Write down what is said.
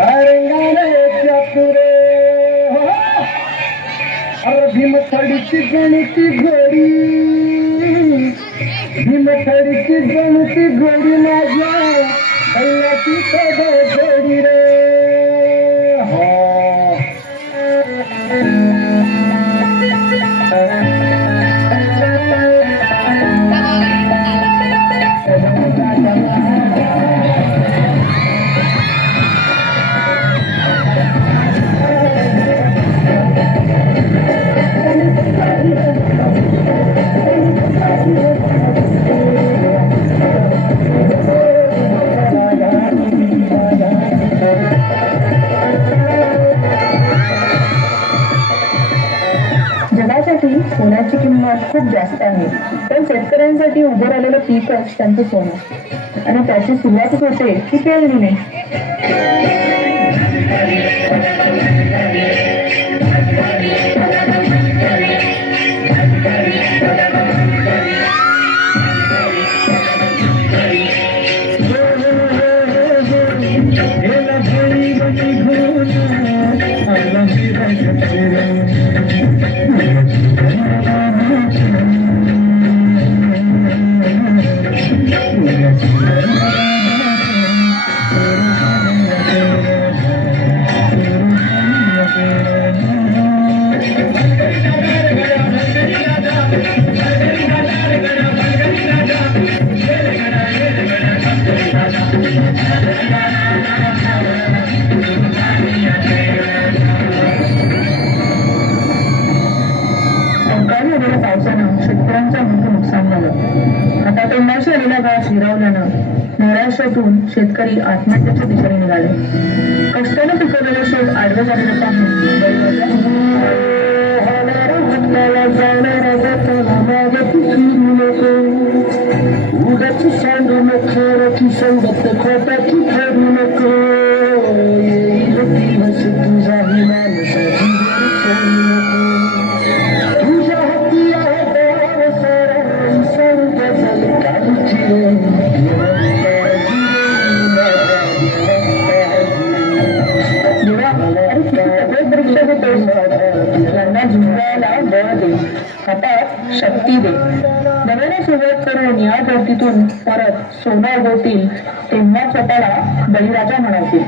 अरे चतुरे अरे भीमथडीची गणिती घोडी भीमथडीची गणिती घोडी माझ्या हल्ल्याची घोडी रे हो जगासाठी सोन्याची किंमत खूप जास्त आहे, पण शेतकऱ्यांसाठी उभं राहिलेलं पीकच त्यांचं सोनं आणि त्याची सुरुवातच होते की पेरणीने. पावसानं शेतकऱ्यांचं मोठं नुकसान झालं. आता तोंडाशी आलेला घास हिरावल्यानं नैराश्यातून शेतकरी आत्महत्येच्या दिशेने निघाले. कष्टानं पिकवलेलं शेत आडवं झालेलं पाहून हातात शक्ती दे. नव्याने सुरुवात करून या धरतीतून परत सोनं उगवतील तेव्हा स्वतःला बळीराजा म्हणावतील.